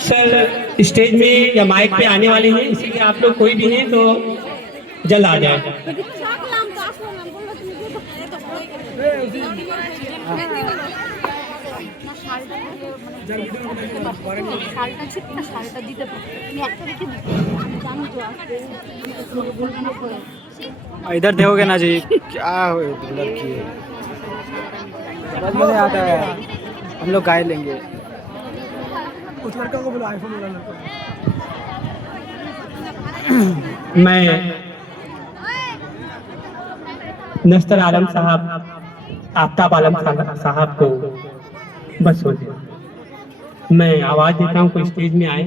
Sir stage में या mic पे आने वाले हैं, इसीलिए आप लोग कोई भी हैं तो जल्द आ जाए। इधर देखोगे ना जी, क्या हो लड़की है, समझ में नहीं आता है। हम लोग गाय लेंगे। उस लड़का को बोलो आईफोन वाला लड़का। मैं नस्तर आलम साहब, आफ्ताब आलम साहब को बस हो जाए, मैं आवाज देता हूँ कोई स्टेज में आए,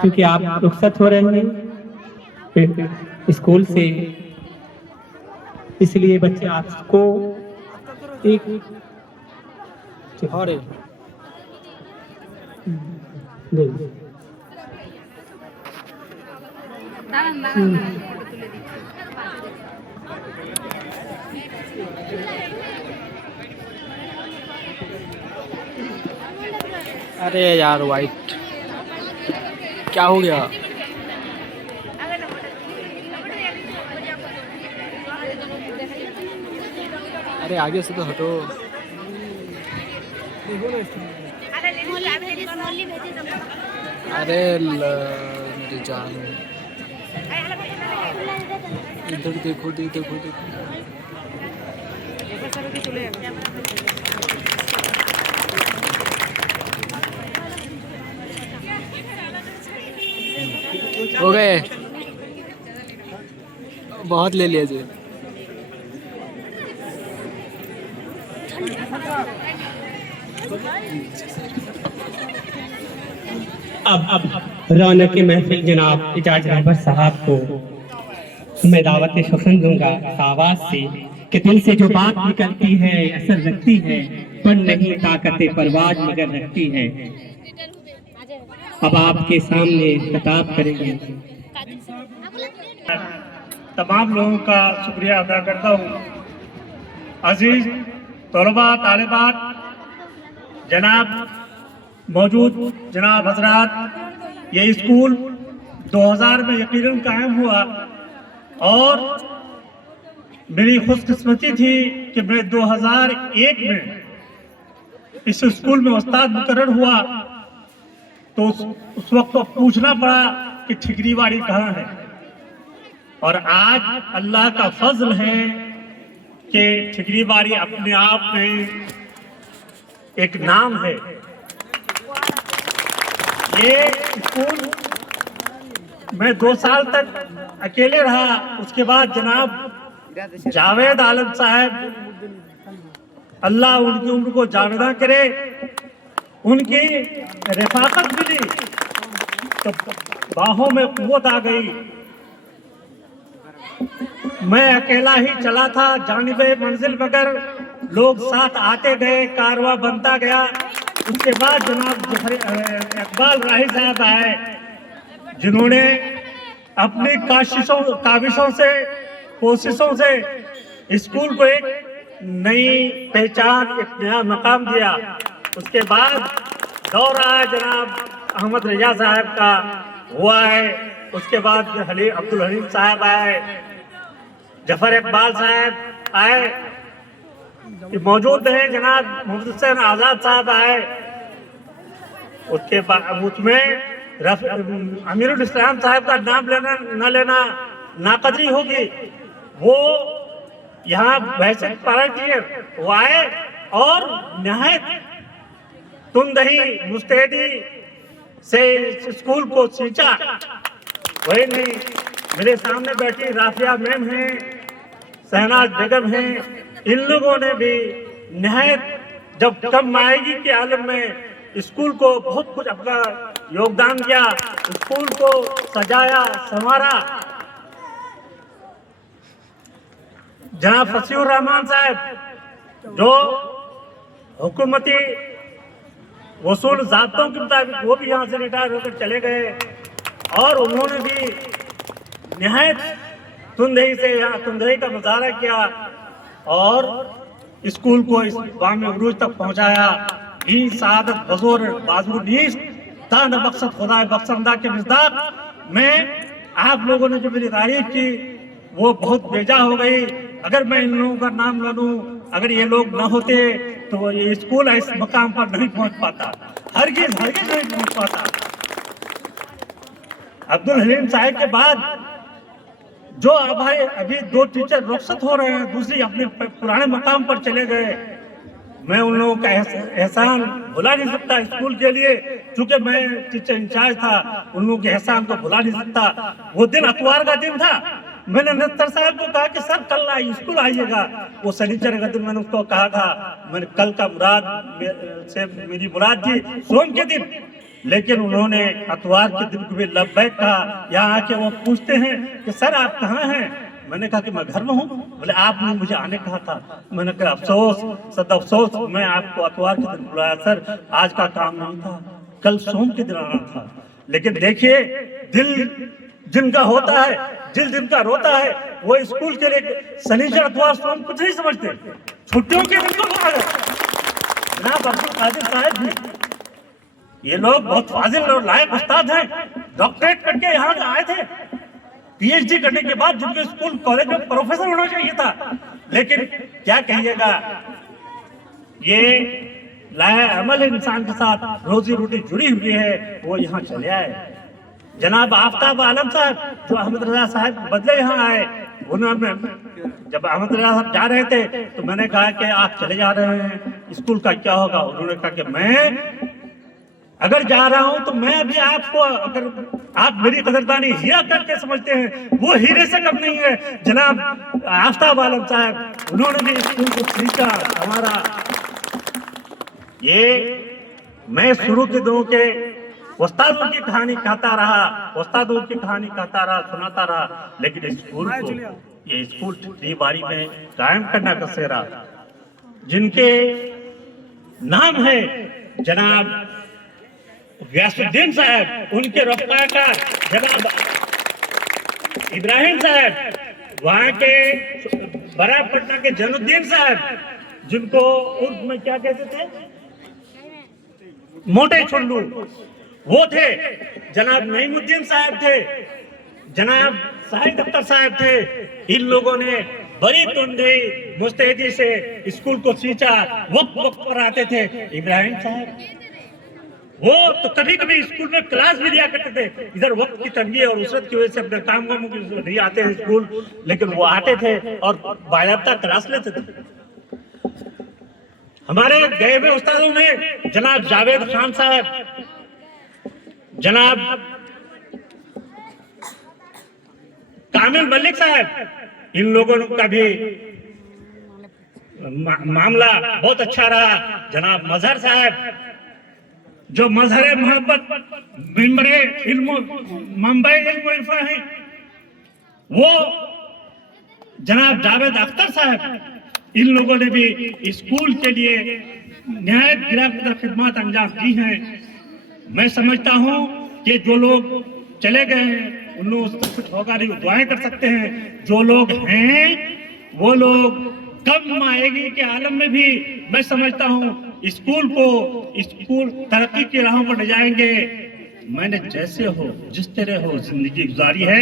क्योंकि आप रुखसत हो रहे हैं स्कूल से, इसलिए बच्चे आपको एक और अरे यार वाइट क्या हो गया? अरे आगे से तो हटो। अरे मेरी जान, इधर देखो देखो देखो। हो गए, बहुत ले लिया जी। अब रौनक की महफिल जनाब इजाज रहमत साहब को मैं दावत शुक्र दूंगा इस आवाज से कि दिल से जो बात निकलती है असर रखती है, पर नहीं ताकत परवाज मगर रखती है। अब आपके सामने खिताब करेंगे। तमाम लोगों का शुक्रिया अदा करता हूँ। अजीज तलबा तालिबात, जनाब मौजूद जनाब हजरात, ये स्कूल 2000 में यकीनन कायम हुआ और मेरी खुशकिस्मती थी कि मैं 2001 में इस स्कूल में उस्ताद मुकर्रर हुआ, तो उस वक्त तो पूछना पड़ा कि ठिकरीवाड़ी कहाँ है। और आज अल्लाह का फजल है कि ठिकरीवाड़ी अपने आप में एक नाम है। ये स्कूल मैं 2 साल तक अकेले रहा, उसके बाद जनाब जावेद आलम साहब, अल्लाह उनकी उम्र को जावेदा करे, उनकी रफाकत मिली तो बाहों में कुव्वत आ गई। मैं अकेला ही चला था जानिबे मंजिल, मगर लोग साथ आते गए, कारवां बनता गया। उसके बाद जनाब इकबाल राही साहब आए, जिन्होंने अपनी काविशों से, कोशिशों से स्कूल को एक नई पहचान, एक नया मकाम दिया। उसके बाद दौर आया जनाब अहमद रजा साहब का हुआ है, उसके बाद अब्दुल हलीम साहब आए, जफर इकबाल साहब आए, मौजूद है जनाब मोहम्मद हुसैन आज़ाद साहब आए। उसके बाद उसमें अमीरुल इस्लाम साहब का नाम न लेना नाकदरी होगी। वो यहाँ वैसे पार्टियर वो आए और नहायत तुमदही मुस्तैदी से स्कूल को सींचा। वही नहीं, मेरे सामने बैठी राफिया मैम हैं, शहनाज बेगम हैं, इन लोगों ने भी नहायत जब कम माएगी के आलम में स्कूल को बहुत कुछ अपना योगदान दिया, स्कूल को सजाया संवारा। जनाब फसीउर रहमान साहब जो हुकूमती वसूल ज़ाब्तों के मुताबिक वो भी यहाँ से रिटायर होकर चले गए, और उन्होंने भी निहायत तुंदही से यहाँ तुंदही का मुजाहरा किया और स्कूल को इस बाम अरूज तक पहुँचाया। ई सादत बजोर बाजू नीस तान मकसद खुदा बख्शंदा के मिज़दाक में आप लोगों ने जो मेरी तारीफ की वो बहुत बेजा हो गई। अगर मैं इन लोगों का नाम ले लूं, अगर ये लोग न होते तो ये स्कूल इस मकाम पर नहीं पहुंच पाता, हरगिज़ हरगिज़ नहीं पहुंच पाता। अब्दुल हलीम साहब के बाद जो अभी 2 टीचर रुखसत हो रहे हैं, दूसरी अपने पुराने मकाम पर चले गए। मैं उन लोगों का एहसान भुला नहीं सकता स्कूल के लिए, क्योंकि मैं टीचर इंचार्ज था। उन लोगों के एहसान को भुला नहीं सकता। वो दिन अतवार का दिन था। मैंने नत्तर साहब को कहा कि सर कल स्कूल आइएगा। वो शनिचर का दिन मैंने उसको कहा था। मैंने कल का से मेरी मुराद थी सोम के दिन, लेकिन उन्होंने अतवार के दिन को भी लब्बैक कहा। यहाँ आके वो पूछते हैं कि सर आप कहाँ हैं? मैंने कहा कि मैं घर में हूँ। बोले आपने मुझे आने कहा था। मैंने कहा अफसोस सद अफसोस, मैं आपको अतवार के दिन बुलाया सर, आज का काम नहीं था, कल सोम के दिन आना था। लेकिन देखिए दिल जिनका होता है, दिल जिनका रोता है, वो स्कूल के लिए शनिचर अतवार सोम कुछ नहीं समझते, छुट्टियों के दिन को आ गए। जनाब अब्दुल कादिर साहब भी, ये लोग बहुत फाजिल और लायक उस्ताद हैं। डॉक्टरेट करके यहाँ आए थे, पीएचडी करने के बाद जिनको स्कूल कॉलेज में प्रोफेसर होना चाहिए था। लेकिन क्या कहिएगा, ये लाया अमल इंसान के साथ रोजी रोटी जुड़ी हुई है, वो यहाँ चले आए। जनाब आफ्ताब आलम साहब जो अहमद रजा साहब बदले यहाँ आए, उन्होंने जब अहमद रजा साहब जा रहे थे तो मैंने कहा कि आप चले जा रहे हैं, स्कूल का क्या होगा? उन्होंने कहा कि मैं अगर जा रहा हूं तो मैं अभी आपको, अगर आप मेरी कदरदानी हीरा करके समझते हैं, वो हीरे से कम नहीं है। जनाब आफ्ताब आलम साहब, उन्होंने भी स्कूल को सीखा हमारा। ये मैं शुरू के दिनों के उस्तादों की कहानी कहता रहा, उस्तादों की कहानी कहता रहा, सुनाता रहा, लेकिन स्कूल को, ये स्कूल टिकरी बारी में कायम करना कसेरा, जिनके नाम है जनाब गयासुद्दीन साहब, उनके रफ्ताकार जनाब इब्राहिम साहब, वहाँ के बड़ा पटना के जैनुद्दीन साहब, जिनको उर्दू में क्या कहते थे, मोटे छुल्लू, वो थे। जनाब नईमुद्दीन साहब थे, जनाब साहिद अख्तर साहब थे। इन लोगों ने बड़ी तुंडी मुस्तैदी से स्कूल को सींचा, वक्त वक्त पर आते थे। इब्राहिम साहब वो तो कभी कभी स्कूल में क्लास भी दिया करते थे, इधर वक्त की तंगी और उसरत की वजह से अपने काम वामों की नहीं आते हैं स्कूल, लेकिन वो आते थे और बाकायदा क्लास लेते थे। हमारे गए हुए उस्तादों में जनाब जावेद खान साहब, जनाब कामिल मलिक साहब, इन लोगों का भी मामला बहुत अच्छा रहा। जनाब मजहर साहब जो मजहर मोहब्बत मिंबरे इल्म मुंबई इल्म इरफा है, वो जनाब जावेद अख्तर साहब, इन लोगों ने भी स्कूल के लिए निहायत गिरफ्तार खिदमत अंजाम दी हैं। मैं समझता हूं कि जो लोग चले गए हैं उन लोगों से कुछ होगा नहीं, दुआएं कर सकते हैं। जो लोग हैं वो लोग कम आएगी के आलम में भी मैं समझता हूं स्कूल तरक्की की राहों पर ले जाएंगे। मैंने जैसे हो जिस तरह हो जिंदगी गुजारी है,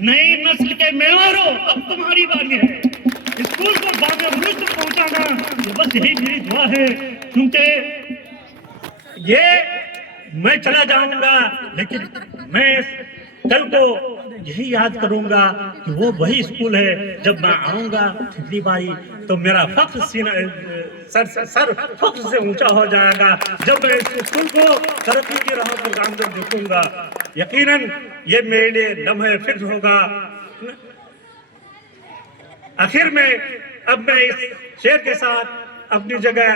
नई नस्ल के मेवारों अब तुम्हारी बारी है। स्कूल को बाग़े रुश्द पहुंचाना, ये बस यही मेरी दुआ है। क्योंकि ये मैं चला जाऊंगा, लेकिन मैं कल को यही याद करूंगा कि वो वही स्कूल है। जब मैं आऊंगा ठिकरी बारी तो मेरा फख्र सीना सर फख्र से ऊंचा हो जाएगा जब मैं इस स्कूल को तरक्की की राह पर गामज़द देखूंगा। यकीनन ये मेरे लिए लम्हे फिक्र होगा। आखिर में अब मैं इस शेर के साथ अपनी जगह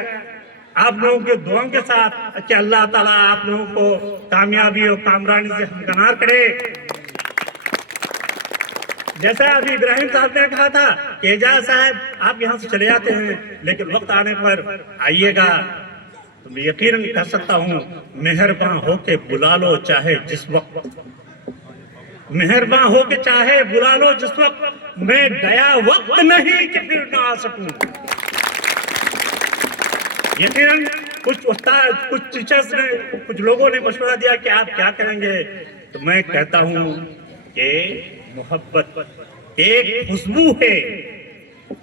आप लोगों के दुआओं के साथ कि अल्लाह ताला आप लोगों को कामयाबी और कामरानी से हमकनार करे। जैसा अभी इब्राहिम साहब ने कहा था कि एजाज साहब आप यहाँ से चले जाते हैं, लेकिन वक्त आने पर आइएगा। तो मैं यकीनन कह सकता हूँ, मेहरबान होके बुला लो चाहे जिस वक्त, मेहरबान होके चाहे बुला लो जिस वक्त, मैं गया वक्त नहीं कि फिर ना आ सकूं। यकीनन कुछ उस्ताद, कुछ टीचर्स ने, कुछ लोगों ने मशवरा दिया कि आप क्या करेंगे, तो मैं कहता हूँ कि मोहब्बत एक खुशबू है,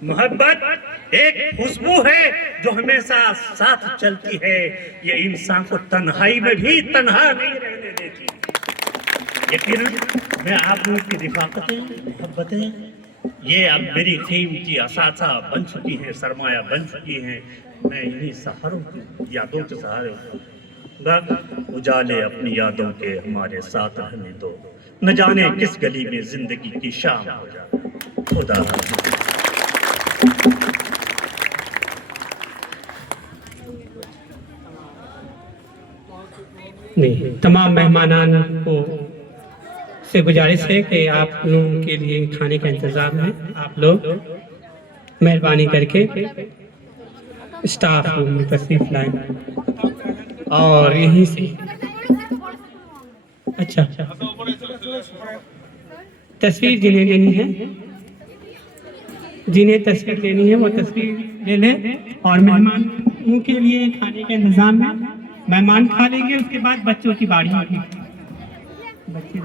मोहब्बत एक खुशबू है जो हमेशा साथ चलती है। ये इंसान को तन्हाई में भी तन्हा नहीं रहने देती। यकीन मैं आप लोगों की रिफाकतें, मोहब्बतें, ये अब मेरी कीमती असासा बन चुकी हैं, सरमाया बन चुकी हैं। मैं इन्हीं सहारों की यादों के सहारे उजाले अपनी यादों के हमारे साथ रहने दो, न जाने किस गली में जिंदगी की शाम हो जाए। खुदा हाफिज़। नहीं, तमाम मेहमानान को से गुजारिश है कि आप लोगों के लिए खाने का इंतजाम है, आप लोग मेहरबानी करके स्टाफ रूम में तशरीफ लाएं और यहीं से अच्छा तस्वीर जिन्हें लेनी है, जिन्हें तस्वीर लेनी है वो तस्वीर ले लें। और मेहमानों के लिए खाने का इंतजाम है, मेहमान खा लेंगे, उसके बाद बच्चों की बारी होगी। बच्चे